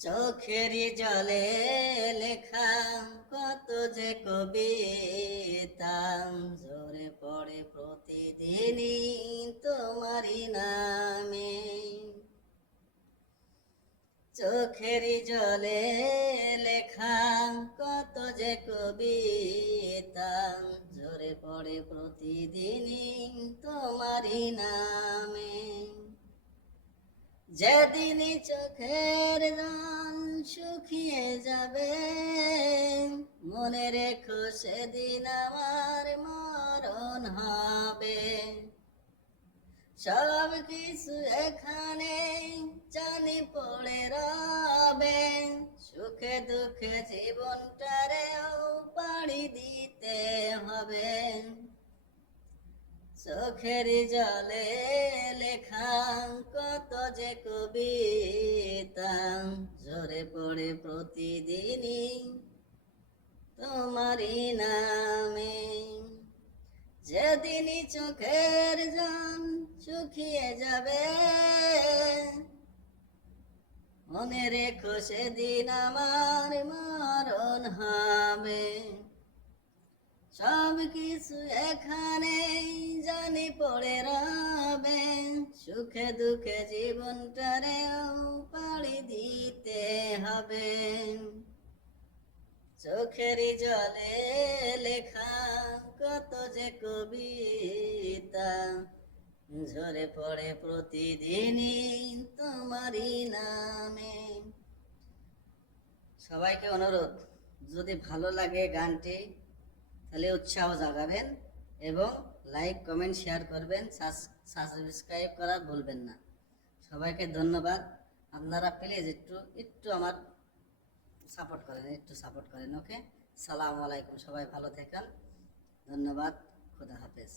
চোখেরই জলে লেখা কত যে কবিতা ঝরে পড়ে প্রতিদিনই তোমারই নামে। চোখেরই জলে লেখা কত যে কবিতা ঝরে পড়ে প্রতিদিনই তোমারই নামে। যেদিনই চোখের জল শুকিয়ে যাবে মনে রেখো সেদিন আমার মরণ হবে। সব কিছু এখানে জানি পড়ে রবে, সুখে দুঃখে জীবনটারেও পাড়ি দিতে হবে। চোখের জলে লেখা কত যে কবিতা ঝরে পড়ে প্রতিদিনই তোমারই নামে। যেদিনই চোখের জল শুকিয়ে যাবে মনে রেখো সেদিন আমার মরণ হবে। সব কিছু এখানে জানি পড়ে রবে, সুখে দুঃখে জীবনটারেও পাড়ি দিতে হবে। চোখেরই জলে লেখা কত যে কবিতা ঝরে পড়ে প্রতিদিনই তোমারই নামে। সবাইকে অনুরোধ, যদি ভালো লাগে গানটি তাহলে উৎসাহ জাগাবেন এবং লাইক কমেন্ট শেয়ার করবেন, সাবস্ক্রাইব করা ভুলবেন না। সবাইকে ধন্যবাদ। আপনারা প্লিজ একটু আমার সাপোর্ট করেন। ওকে, সালাম আলাইকুম। সবাই ভালো থাকেন। ধন্যবাদ। খুদা হাফেজ।